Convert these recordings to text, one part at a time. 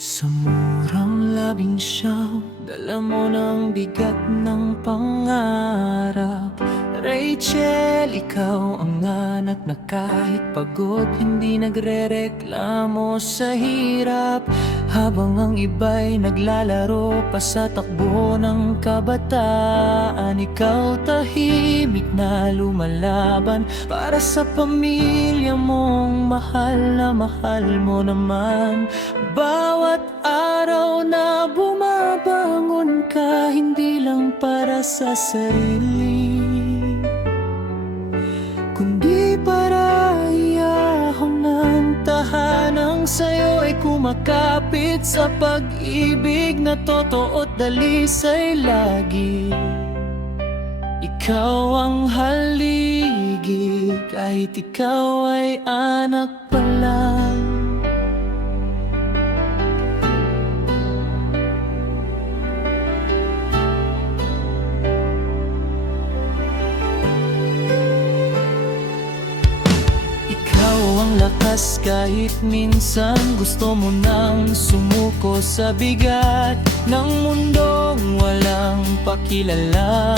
Sa murang 19, dala mo ng bigat ng pangarap. Rachel, ikaw ang anak na kahit pagod hindi nagrereklamo sa hirap. Habang ang iba'y naglalaro pa sa takbo ng kabataan, ikaw tahimik na lumalaban para sa pamilya mong mahal mo naman. Bawat araw na bumabangon ka, hindi lang para sa sarili, kundi para iyahon ng tahanang sa'yo ay kumakapit sa pag-ibig na totoo at dalisay lagi. Ikaw ang haligi kahit ikaw ay anak pa lang. Lakas kahit minsan gusto mo nang sumuko sa bigat ng mundong walang pakilala.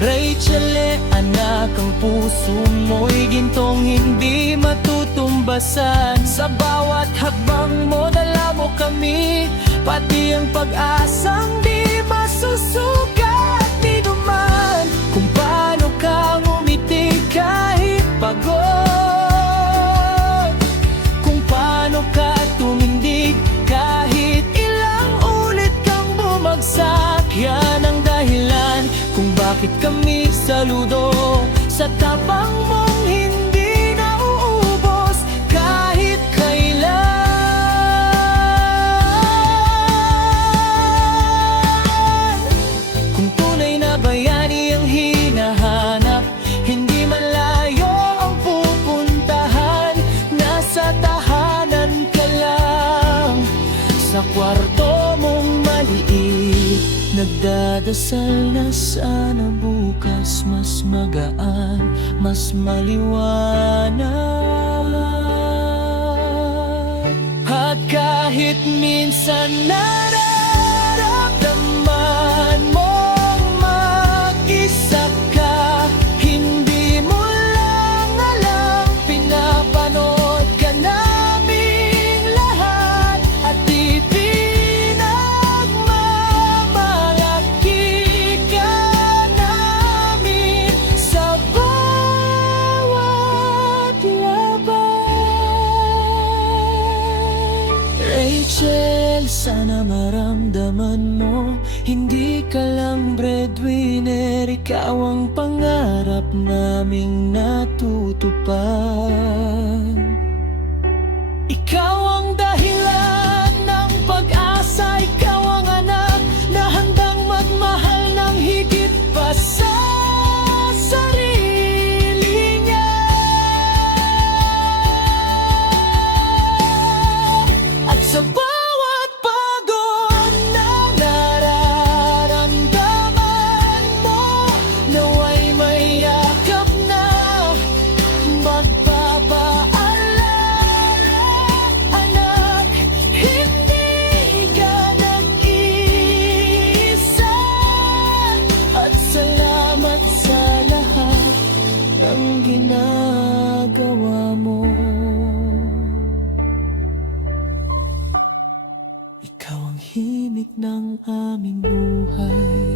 Rachel, anak, ang puso mo'y gintong hindi matutumbasan. Sa bawat hakbang mo dala mo kami, pati ang pag-asang di masusukat ni duman. Kung paano ka kahit pagod, kung paano ka tumindig kahit ilang ulit kang bumagsak. Yan ang dahilan kung bakit kami saludo sa tapang mong hindi nauubos kahit kailan. Kung tunay na bayani ang hinahanap, hindi malayo ang pupuntahan. Nasa tahanan ka lang, sa kwarto mong maliit, nagdadasal na sana bukas mas magaan, mas maliwanag. At kahit minsan nararamdaman mong mag-isa ka, hindi mo lang alam, pinapanood ka naming lahat at ipinagmamalaki ka namin sa bawat laban. Rachel, sana maramdaman mo, hindi ka lang breadwinner, ikaw ang pangarap naming natutupad. Ikaw ang dahilan ng pag-asa, ikaw ang anak na handang magmahal ng higit pa sa sarili niya. At sa bawat pagod na nararamdaman mo, naway may yakap na magpapaalala. Anak, hindi ka nag-iisa, at salamat sa lahat ng ginagawa mo. Ikaw ang himig ng aming buhay.